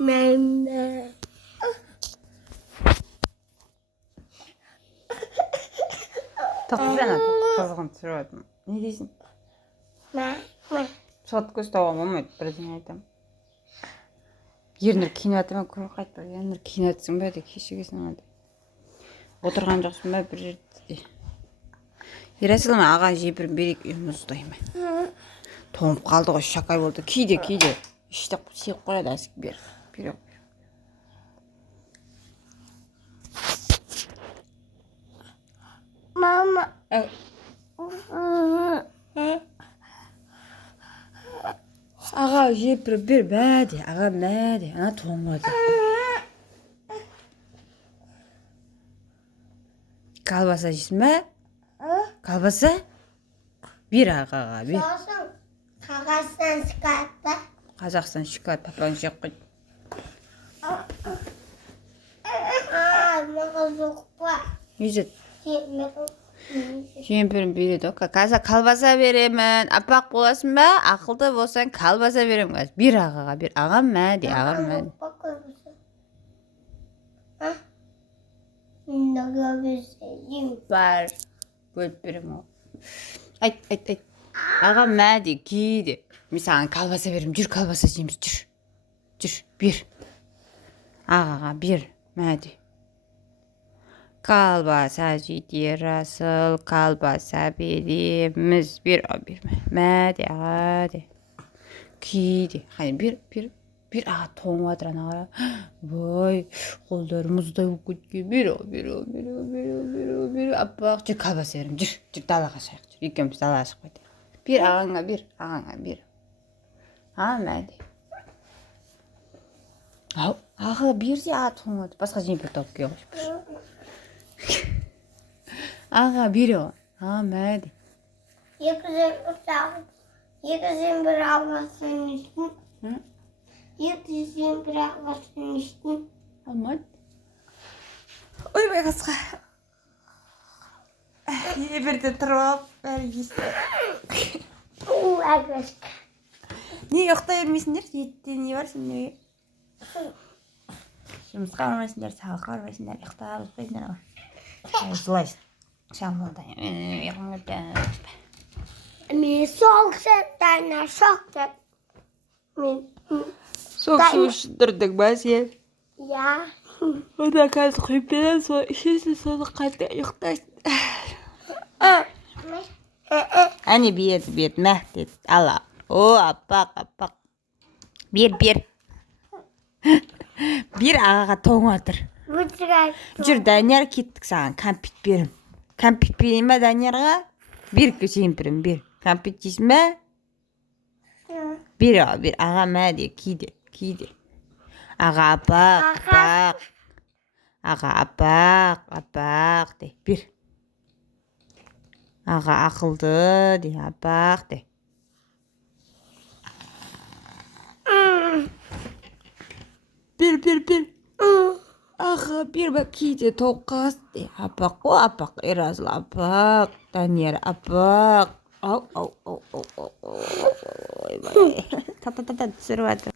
Mama. Тогтсана тогтсон зэрэг. Нэрийсэн. Мама. Содгоос тоо мом président. Ернэр кинод мэ гургайд ернэр кинодсан байдаг хишгээс намайг. Удиргаан жогсон бай бэр. Яраслам агаа жибэр бэрийг юмстай юм байна. Том галдгаа шакай болдог. Киде. İşte şey koyarız bir. Mama. Ağa jibir bir badi. Ağa madi. Ana toğmadı. Kalbasa jisme? Kalbasa? Bir ağa bir. Kagastan çıkarttı. Қазақстан шоколад папан жеп қойды. Үйзет. Жемпірін береді. Қазір колбаса беремін. Апақ боласың ба? Ақылды болсаң колбаса беремін. Bir ағаға bir. Ағам мәді, ағам мәді. Бар. Бөліп беремін ол. Айт. Ағам мәді, кейді. Мен саған колбаса берем, жүр колбаса жейміз, жүр, бер. Ағаға бер, мәді. Колбаса жейді, расыл, колбаса береміз, бер, мәді, ағады. Кейді, қайын, бер, аға тоң ватыр анағара. Бой, қолдары мұздай өкетке, бер, аппақ, жүр колбаса берем, жүр, далаға шайық, жүр, екеуміз далаға шықпайды. Bir ağanga bir. Мәді. Аға берсе аға тоңады. Басқа жемпір тауып кей қойшы. Аға бері о. Мәді. Екі зембір алғасын үстін. Екі зембір алғасын үстін. Алмайды. Ой, бай қасқа. Еберде тұрып алып, бәрі есті. Әгәшкі. Не ұйықтай өрмейсіңдер? Етте не бар сен неге? Жұмысқа бармайсыңдар, сағылға бармайсыңдар, ұйықтай алып қойсыңдар. Жылайсың. Шамылда. Мен соқсаттарына шоқтар. Соқсуштырдық ба сен? Я. Ода қазір қойпеден сол ішесің, соны қайта ұйықтайсың. Әне бет, мәх деді. Алла. О, аппақ. Бер. Bir ағаға тоң атыр. Жүр, Данияр кеттік саған, кәмпит берім. Кәмпит берейін ба Даниярға? Bir көсемпірім, бір. Кәмпит жейсің ба? Bir аға мәде, кейде. Аға аппақ. Аға аппақ де, бір. Аға ақылды де, аппақ де. Bir. Аға, бір ба кейде тоқас де, аппақ, о аппақ, Еразыл аппақ, Данияр аппақ. Ау. Та, түсіріп атыр.